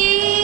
see.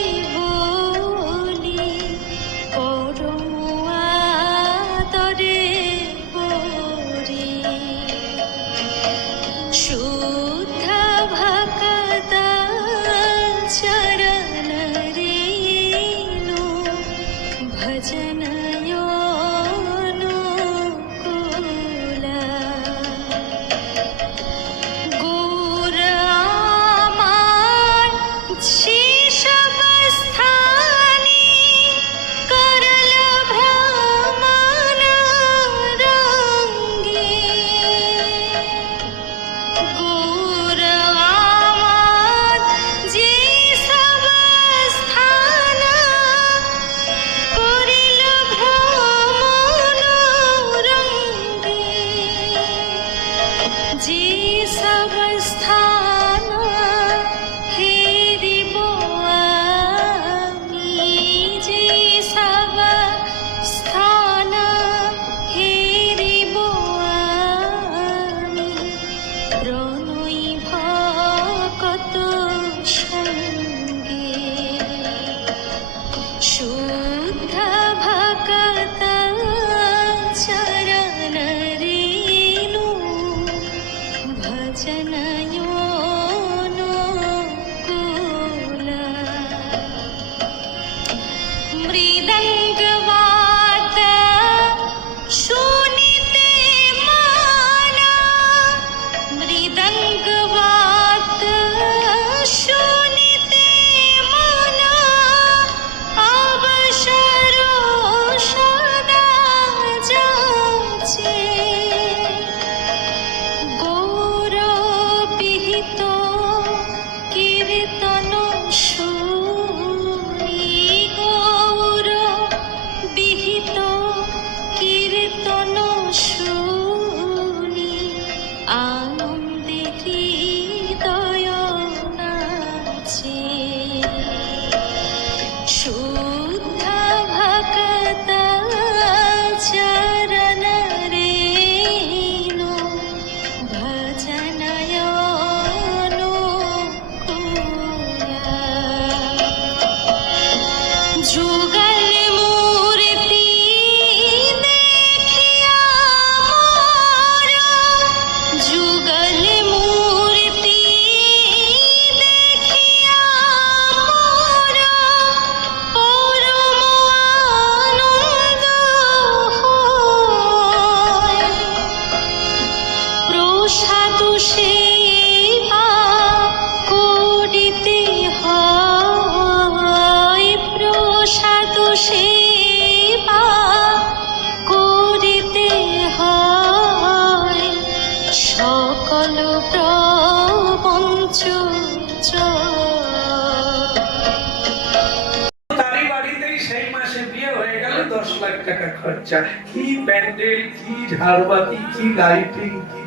টাকা খরচা। কি প্যান্ডেল কি ঝাড়বাতি, কি লাইটিং, কি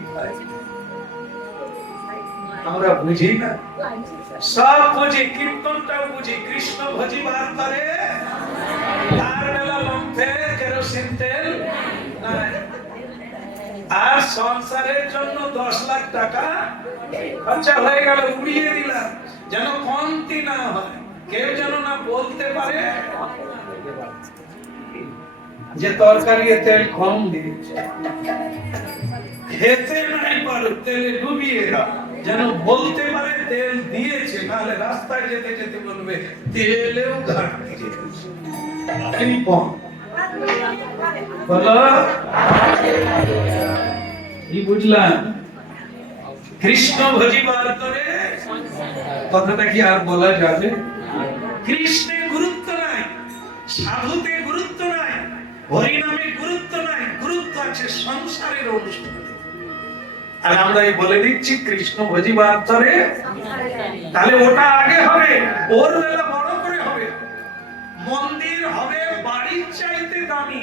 আমরা বুঝি না। সব বুঝি, কীর্তনটাও বুঝি, কৃষ্ণ ভজি বার্তারে। তার বেলা লম্ফে কেরোসিন তেল। আর সংসারের জন্য দশ লাখ টাকা খরচা হয়ে গেল, উড়িয়ে দিলাম। যেন কমতি না হয়। কেউ যেন না বলতে পারে যে তরকারি তেল কম দিয়েছে। খেতে নাই ডুবিয়ে যেন বলতে পারে তেল দিয়েছে, নাহলে রাস্তায় যেতে যেতে বলবে, তেলেও ঘাটতি কৃষ্ণ ভজিবার করে? কথাটা কি আর বলা যাবে? কৃষ্ণে গুরুত্ব নাই। সাধুতে হরিনামে গুরুত্ব নাই গুরুত্ব আছে সংসারের অনুষ্ঠানে আর আমরা এই বলে দিচ্ছি কৃষ্ণ ভজিবার তরে তাহলে ওটা আগে হবে ওর বেলা বড় করে হবে। মন্দির হবে বাড়ির চাইতে দামি।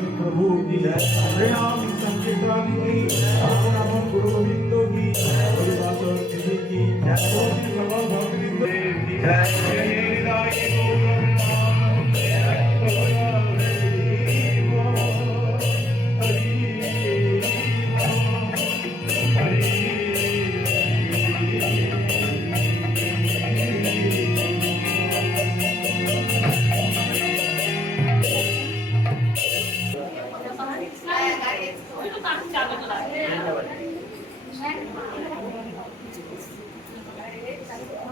Let the reality something on.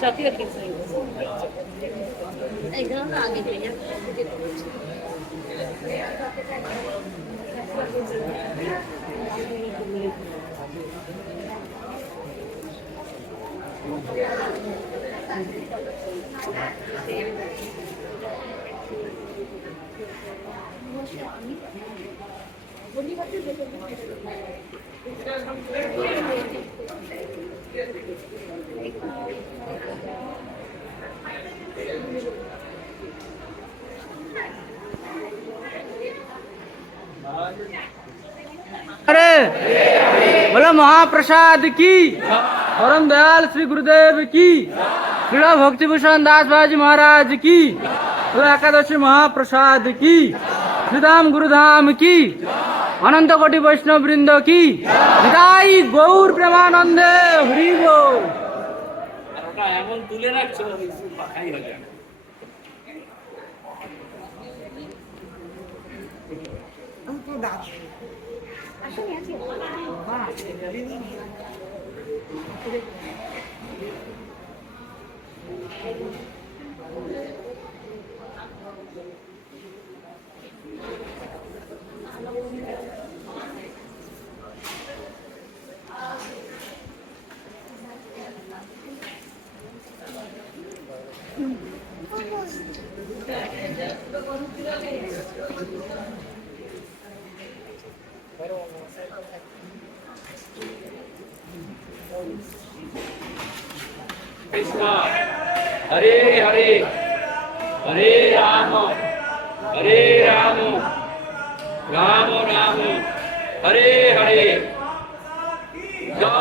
Chocolate किस एकदम आगे Thank you. अरे बोलो महाप्रसाद की परम दयाल श्री गुरुदेव की श्रीला भक्ति भूषण दास बाजी महाराज की बोलो एकादशी महाप्रसाद की श्रीधाम गुरुधाम की অনন্ত কোটি বৈষ্ণববৃন্দ কি তাই গৌর প্রেমানন্দে Hari Thank you. pero no sé Krishna હરે હરે હરે રામ હરે રામ રામ રામ હરે હરે જય